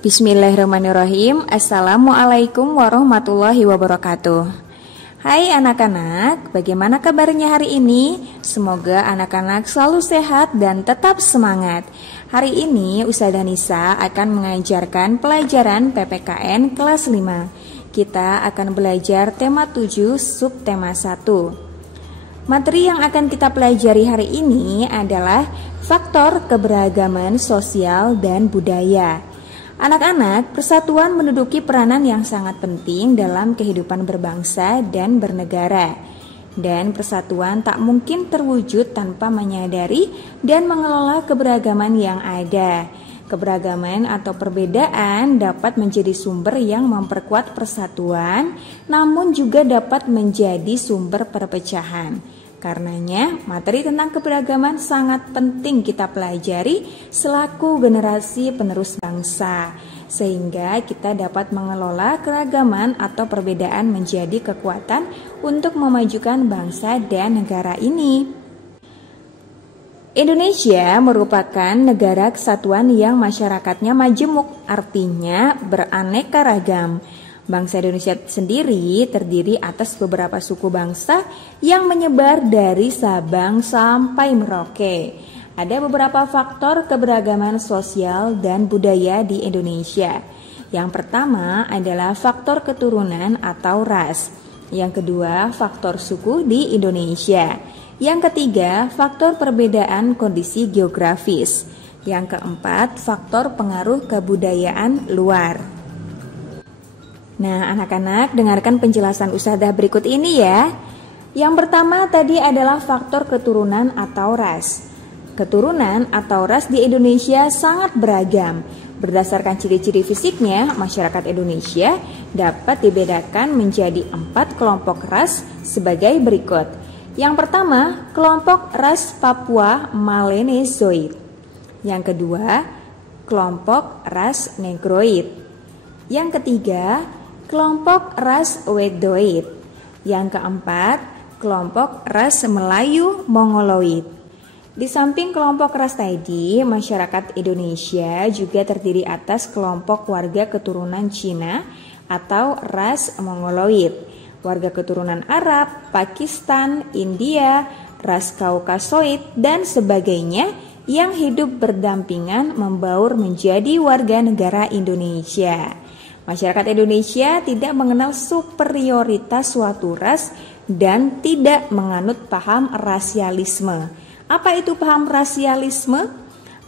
Bismillahirrahmanirrahim. Assalamualaikum warahmatullahi wabarakatuh. Hai anak-anak, bagaimana kabarnya hari ini? Semoga anak-anak selalu sehat dan tetap semangat. Hari ini Ustazah Nisa akan mengajarkan pelajaran PPKN kelas 5. Kita akan belajar tema 7 subtema 1. Materi yang akan kita pelajari hari ini adalah faktor keberagaman sosial dan budaya. Anak-anak, persatuan menduduki peranan yang sangat penting dalam kehidupan berbangsa dan bernegara. Dan persatuan tak mungkin terwujud tanpa menyadari dan mengelola keberagaman yang ada. Keberagaman atau perbedaan dapat menjadi sumber yang memperkuat persatuan, namun juga dapat menjadi sumber perpecahan. Karenanya, materi tentang keberagaman sangat penting kita pelajari selaku generasi penerus bangsa, sehingga kita dapat mengelola keragaman atau perbedaan menjadi kekuatan untuk memajukan bangsa dan negara ini. Indonesia merupakan negara kesatuan yang masyarakatnya majemuk, artinya beraneka ragam. Bangsa Indonesia sendiri terdiri atas beberapa suku bangsa yang menyebar dari Sabang sampai Merauke. Ada beberapa faktor keberagaman sosial dan budaya di Indonesia. Yang pertama adalah faktor keturunan atau ras. Yang kedua, faktor suku di Indonesia. Yang ketiga, faktor perbedaan kondisi geografis. Yang keempat, faktor pengaruh kebudayaan luar. Nah, anak-anak, dengarkan penjelasan Ustazah berikut ini ya. Yang pertama tadi adalah faktor keturunan atau ras. Keturunan atau ras di Indonesia sangat beragam. Berdasarkan ciri-ciri fisiknya, masyarakat Indonesia dapat dibedakan menjadi 4 kelompok ras sebagai berikut. Yang pertama, kelompok ras Papua Melanezoid. Yang kedua, kelompok ras Negroid. Yang ketiga, kelompok ras Wedoid. Yang keempat, kelompok ras Melayu Mongoloid. Di samping kelompok ras tadi, masyarakat Indonesia juga terdiri atas kelompok warga keturunan Cina atau ras Mongoloid, warga keturunan Arab, Pakistan, India, ras Kaukasoid, dan sebagainya yang hidup berdampingan membaur menjadi warga negara Indonesia. Masyarakat Indonesia tidak mengenal superioritas suatu ras dan tidak menganut paham rasialisme. Apa itu paham rasialisme?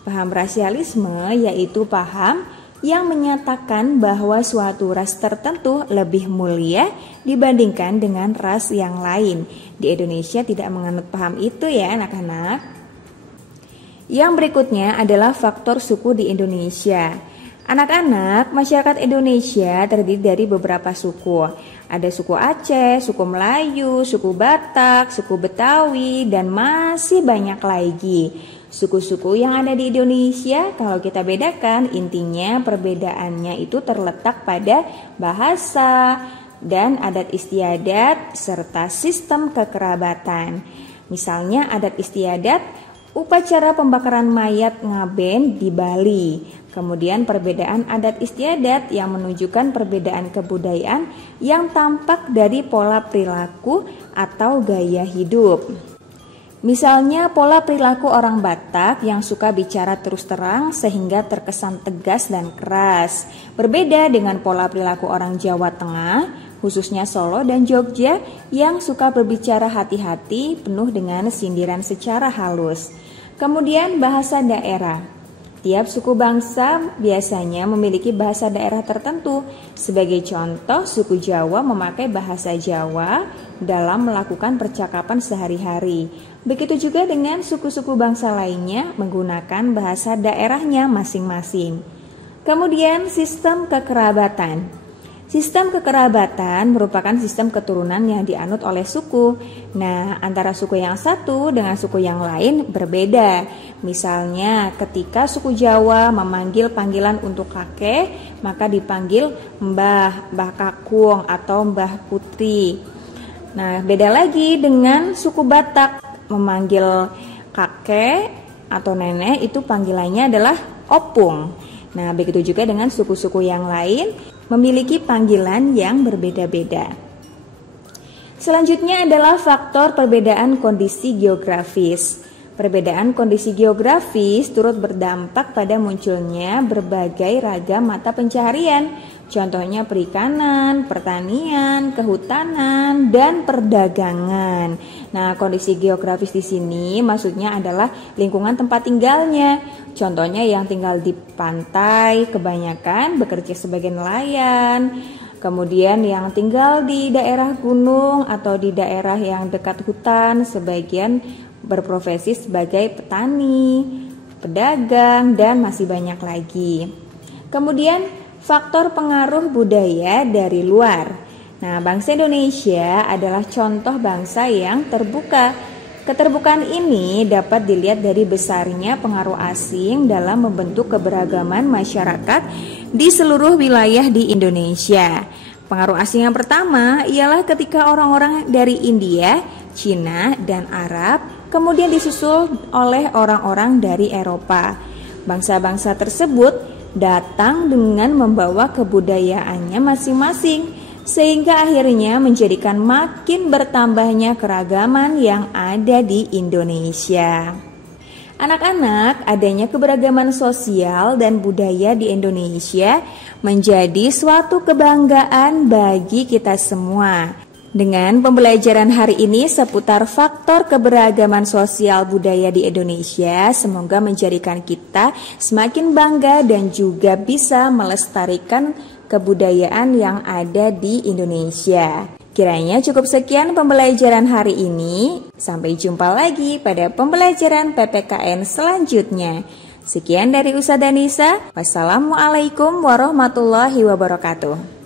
Paham rasialisme yaitu paham yang menyatakan bahwa suatu ras tertentu lebih mulia dibandingkan dengan ras yang lain. Di Indonesia tidak menganut paham itu ya anak-anak. Yang berikutnya adalah faktor suku di Indonesia. Anak-anak, masyarakat Indonesia terdiri dari beberapa suku. Ada suku Aceh, suku Melayu, suku Batak, suku Betawi, dan masih banyak lagi. Suku-suku yang ada di Indonesia, kalau kita bedakan, intinya perbedaannya itu terletak pada bahasa dan adat istiadat serta sistem kekerabatan. Misalnya adat istiadat, upacara pembakaran mayat Ngaben di Bali. Kemudian perbedaan adat istiadat yang menunjukkan perbedaan kebudayaan yang tampak dari pola perilaku atau gaya hidup. Misalnya pola perilaku orang Batak yang suka bicara terus terang sehingga terkesan tegas dan keras. Berbeda dengan pola perilaku orang Jawa Tengah, khususnya Solo dan Jogja yang suka berbicara hati-hati penuh dengan sindiran secara halus. Kemudian bahasa daerah. Tiap suku bangsa biasanya memiliki bahasa daerah tertentu. Sebagai contoh, suku Jawa memakai bahasa Jawa dalam melakukan percakapan sehari-hari. Begitu juga dengan suku-suku bangsa lainnya menggunakan bahasa daerahnya masing-masing. Kemudian sistem kekerabatan. Sistem kekerabatan merupakan sistem keturunan yang dianut oleh suku. Nah, antara suku yang satu dengan suku yang lain berbeda. Misalnya, ketika suku Jawa memanggil panggilan untuk kakek, maka dipanggil Mbah, Mbah Kakung atau Mbah Putri. Nah, beda lagi dengan suku Batak, memanggil kakek atau nenek itu panggilannya adalah Opung. Nah, begitu juga dengan suku-suku yang lain memiliki panggilan yang berbeda-beda. Selanjutnya adalah faktor perbedaan kondisi geografis. Perbedaan kondisi geografis turut berdampak pada munculnya berbagai ragam mata pencaharian. Contohnya perikanan, pertanian, kehutanan, dan perdagangan. Nah, kondisi geografis di sini maksudnya adalah lingkungan tempat tinggalnya. Contohnya yang tinggal di pantai kebanyakan bekerja sebagai nelayan. Kemudian yang tinggal di daerah gunung atau di daerah yang dekat hutan sebagian berprofesi sebagai petani, pedagang, dan masih banyak lagi. Kemudian faktor pengaruh budaya dari luar. Nah, bangsa Indonesia adalah contoh bangsa yang terbuka. Keterbukaan ini dapat dilihat dari besarnya pengaruh asing dalam membentuk keberagaman masyarakat di seluruh wilayah di Indonesia. Pengaruh asing yang pertama ialah ketika orang-orang dari India, Cina, dan Arab kemudian disusul oleh orang-orang dari Eropa. Bangsa-bangsa tersebut datang dengan membawa kebudayaannya masing-masing, sehingga akhirnya menjadikan makin bertambahnya keragaman yang ada di Indonesia. Anak-anak, adanya keberagaman sosial dan budaya di Indonesia menjadi suatu kebanggaan bagi kita semua. Dengan pembelajaran hari ini seputar faktor keberagaman sosial budaya di Indonesia, semoga menjadikan kita semakin bangga dan juga bisa melestarikan kebudayaan yang ada di Indonesia. Kiranya cukup sekian pembelajaran hari ini. Sampai jumpa lagi pada pembelajaran PPKN selanjutnya. Sekian dari Ustadzah Nisa. Wassalamualaikum warahmatullahi wabarakatuh.